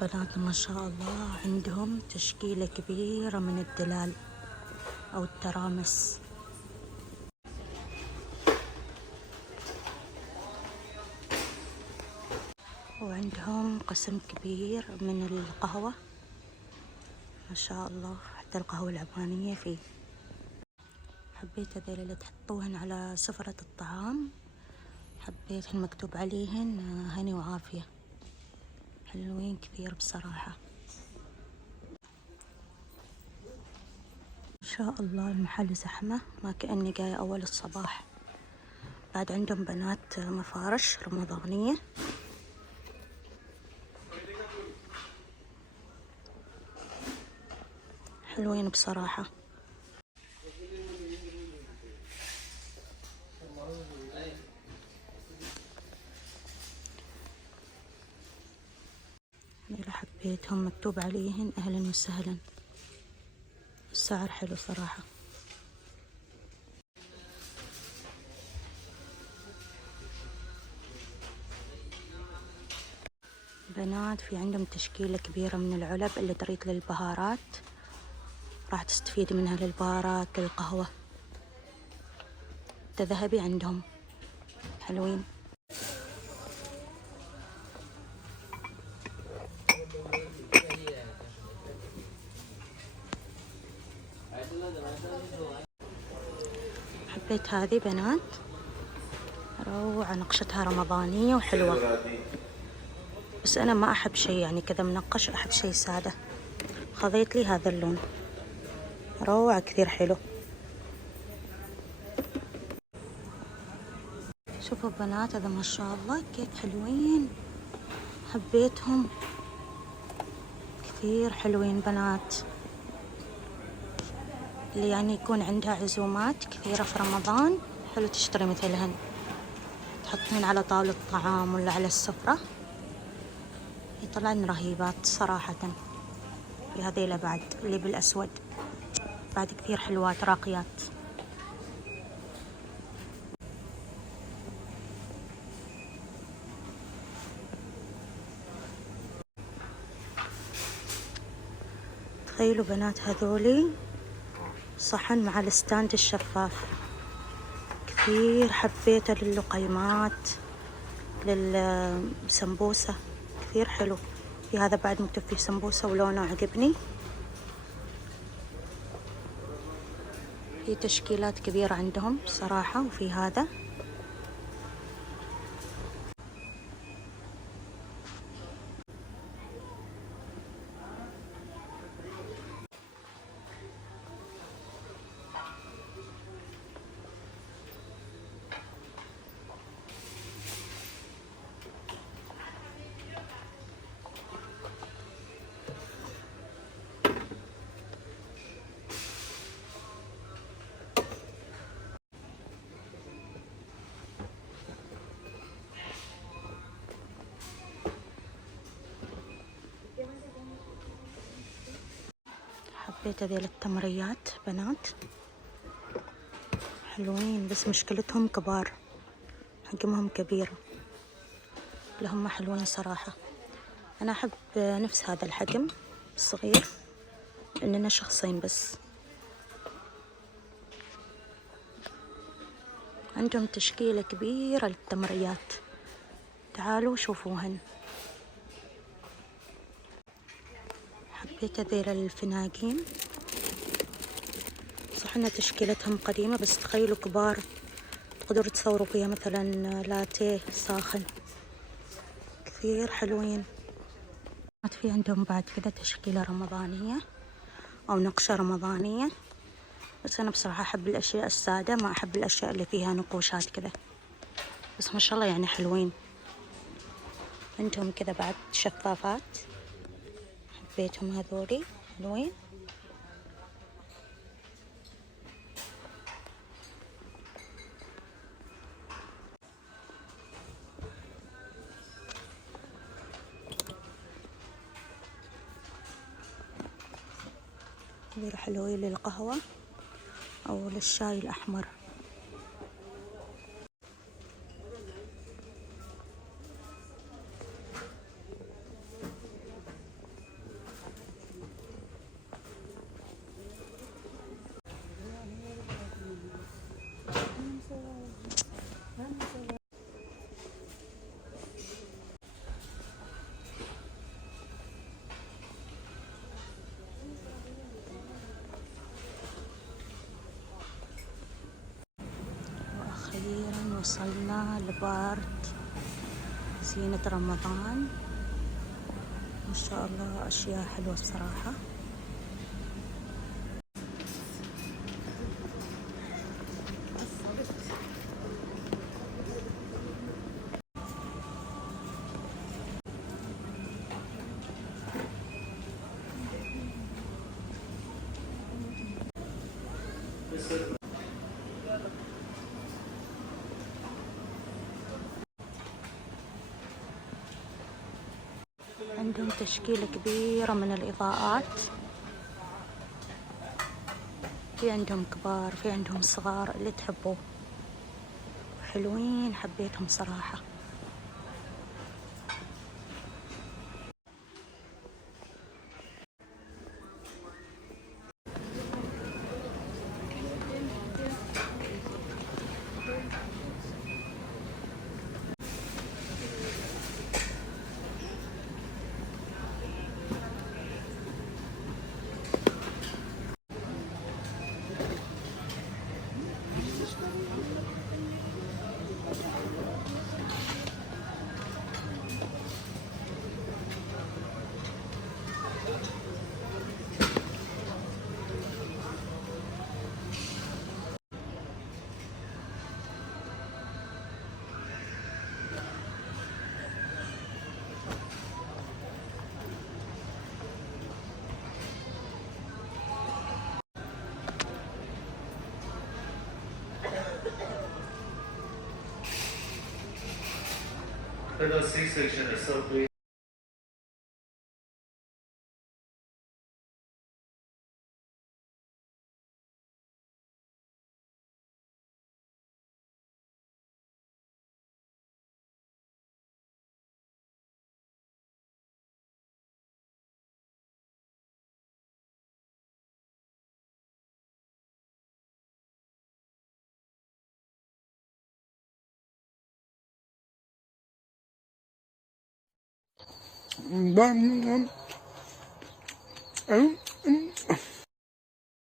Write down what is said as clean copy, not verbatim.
بنات ما شاء الله عندهم تشكيلة كبيرة من الدلال أو الترامس، وعندهم قسم كبير من القهوة ما شاء الله، حتى القهوة العمانية فيه. حبيت هذيل اللي تحطوهن على سفرة الطعام، حبيتهن مكتوب عليهن هني وعافية، حلوين كثير بصراحة. ما شاء الله المحل زحمة ما كأني جاية أول الصباح. بعد عندهم بنات مفارش رمضانية، حلوين بصراحة. اللي حبيتهم مكتوب عليهن أهلا وسهلا، السعر حلو صراحة. بنات في عندهم تشكيلة كبيرة من العلب اللي تريد للبهارات، راح تستفيد منها للبهارات للقهوة. ذهبي عندهم حلوين. حبيت هذه بنات، روعة، نقشتها رمضانية وحلوة، بس أنا ما أحب شيء يعني كذا منقش، أحب شيء سادة. خذيت لي هذا اللون، روعة كثير حلو. شوفوا بنات هذا ما شاء الله كيف حلوين، حبيتهم كثير حلوين بنات. اللي يعني يكون عندها عزومات كثيرة في رمضان حلو تشتري مثلهن، تحطين على طاولة الطعام ولا على السفرة، يطلعن رهيبات صراحة. في هذيلا بعد اللي بالأسود بعد كثير حلوات راقيات. تخيلوا بنات هذولي صحن مع الستاند الشفاف، كثير حبيته للقيمات للسمبوسة، كثير حلو. في هذا بعد مكتوب فيه سمبوسة ولونه عجبني. في تشكيلات كبيرة عندهم صراحة، وفي هذا حبيت هذيل التمريات بنات، حلوين بس مشكلتهم كبار، حجمهم كبير، لهم حلوين صراحة. أنا أحب نفس هذا الحجم الصغير لأننا شخصين بس. عندهم تشكيلة كبيرة للتمريات، تعالوا شوفوهن. حبيت هذيل الفناجين، صح ان تشكيلتهم قديمة بس تخيلوا كبار، تقدروا تصوروا فيها مثلا لاتيه ساخن، كثير حلوين. في عندهم بعد كذا تشكيلة رمضانية أو نقشة رمضانية، بس أنا بصراحة أحب الأشياء السادة، ما أحب الأشياء اللي فيها نقوشات كذا، بس ما شاء الله يعني حلوين. عندهم كذا بعد شفافات، حبيتهم هذولي حلوين. هذول حلوين للقهوة أو للشاي الأحمر. البارت، زينة رمضان، ما شاء الله أشياء حلوة بصراحة. عندهم تشكيلة كبيرة من الإضاءات، في عندهم كبار، في عندهم صغار، اللي تحبوه، حلوين، حبيتهم صراحة. The C-section is so clean. Bam, bam.